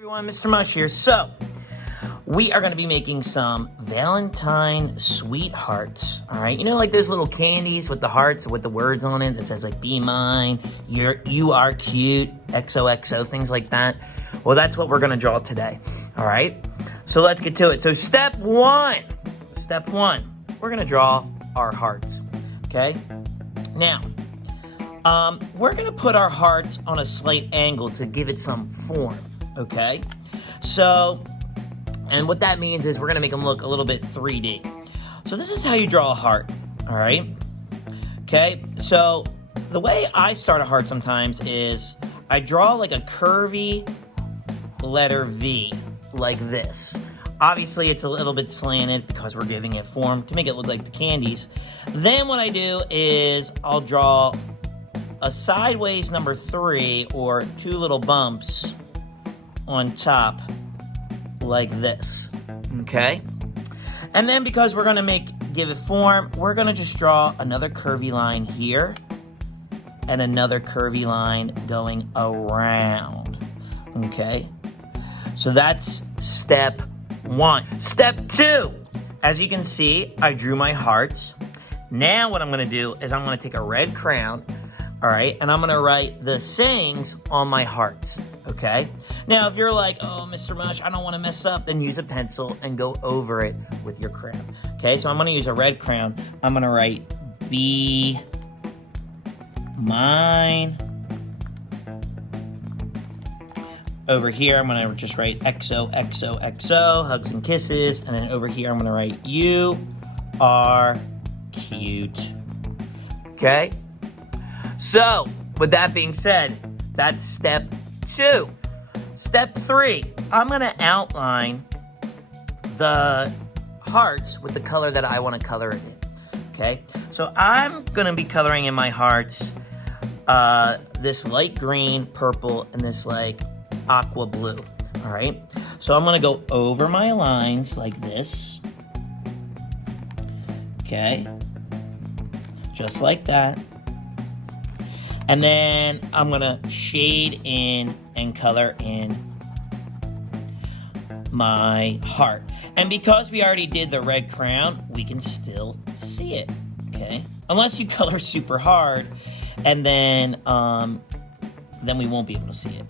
Everyone, Mr. Mush here. So, we are going to be making some Valentine sweethearts. All right, you know, like those little candies with the hearts with the words on it that says like "Be mine," "You are cute," XOXO, things like that. Well, that's what we're going to draw today. All right, so let's get to it. So, step one, we're going to draw our hearts. Okay, now. We're going to put our hearts on a slight angle to give it some form, okay? So, and what that means is we're going to make them look a little bit 3D. So this is how you draw a heart, all right? Okay, so the way I start a heart sometimes is I draw like a curvy letter V, like this. Obviously, it's a little bit slanted because we're giving it form to make it look like the candies. Then what I do is I'll draw a sideways number 3 or 2 little bumps on top like this, okay? And then because we're gonna give it form, we're gonna just draw another curvy line here and another curvy line going around, okay? So that's step 1. Step 2, as you can see, I drew my hearts. Now what I'm gonna do is I'm gonna take a red crayon, all right, and I'm going to write the sayings on my hearts, okay? Now, if you're like, oh, Mr. Mush, I don't want to mess up, then use a pencil and go over it with your crayon, okay? So I'm going to use a red crayon. I'm going to write, be mine. Over here, I'm going to just write XOXOXO, hugs and kisses. And then over here, I'm going to write, you are cute, okay? So, with that being said, that's step 2. Step 3, I'm going to outline the hearts with the color that I want to color it in, okay? So, I'm going to be coloring in my hearts this light green, purple, and this like aqua blue, all right? So, I'm going to go over my lines like this, okay? Just like that. And then I'm going to shade in and color in my heart. And because we already did the red crayon, we can still see it, okay? Unless you color super hard, and then we won't be able to see it,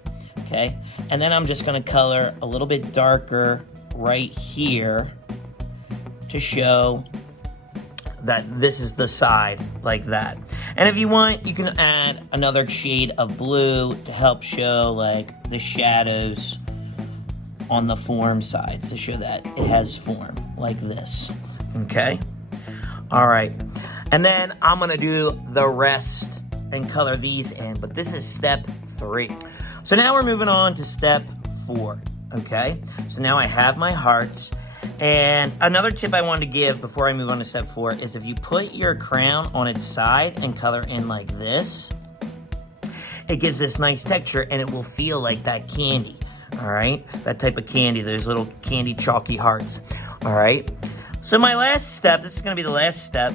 okay? And then I'm just going to color a little bit darker right here to show that this is the side, like that. And if you want, you can add another shade of blue to help show like the shadows on the form sides to show that it has form, like this, okay? All right, and then I'm gonna do the rest and color these in, but this is step 3. So now we're moving on to step 4, okay? So now I have my hearts. And another tip I wanted to give before I move on to step 4 is if you put your crayon on its side and color in like this, it gives this nice texture and it will feel like that candy, all right? That type of candy, those little candy chalky hearts, all right? So my last step, this is gonna be the last step,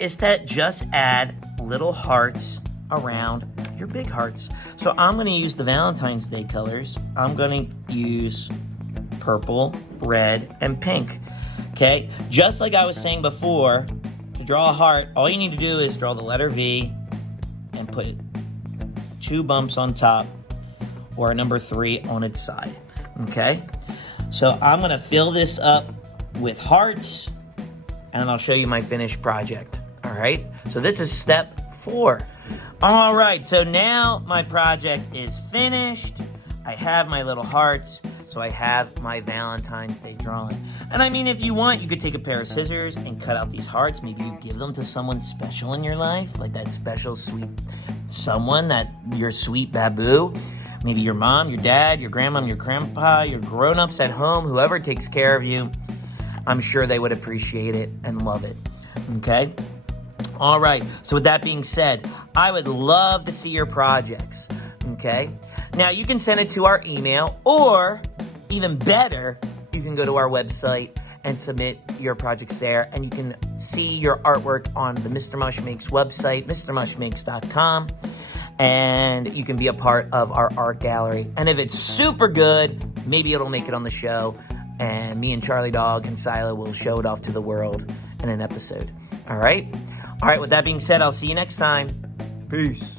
is to just add little hearts around your big hearts. So I'm gonna use the Valentine's Day colors. I'm gonna use purple, red, and pink, okay? Just like I was saying before, to draw a heart, all you need to do is draw the letter V and put 2 bumps on top or a number 3 on its side, okay? So I'm gonna fill this up with hearts and I'll show you my finished project, all right? So this is step 4. All right, so now my project is finished. I have my little hearts. So I have my Valentine's Day drawing. And I mean, if you want, you could take a pair of scissors and cut out these hearts. Maybe you give them to someone special in your life, like that special sweet someone, that your sweet baboo. Maybe your mom, your dad, your grandma, your grandpa, your grown-ups at home, whoever takes care of you. I'm sure they would appreciate it and love it, okay? All right, so with that being said, I would love to see your projects, okay? Now, you can send it to our email, or even better, you can go to our website and submit your projects there, and you can see your artwork on the Mr. Mush Makes website, mrmushmakes.com, and you can be a part of our art gallery. And if it's super good, maybe it'll make it on the show, and me and Charlie Dog and Sila will show it off to the world in an episode. All right? All right, with that being said, I'll see you next time. Peace.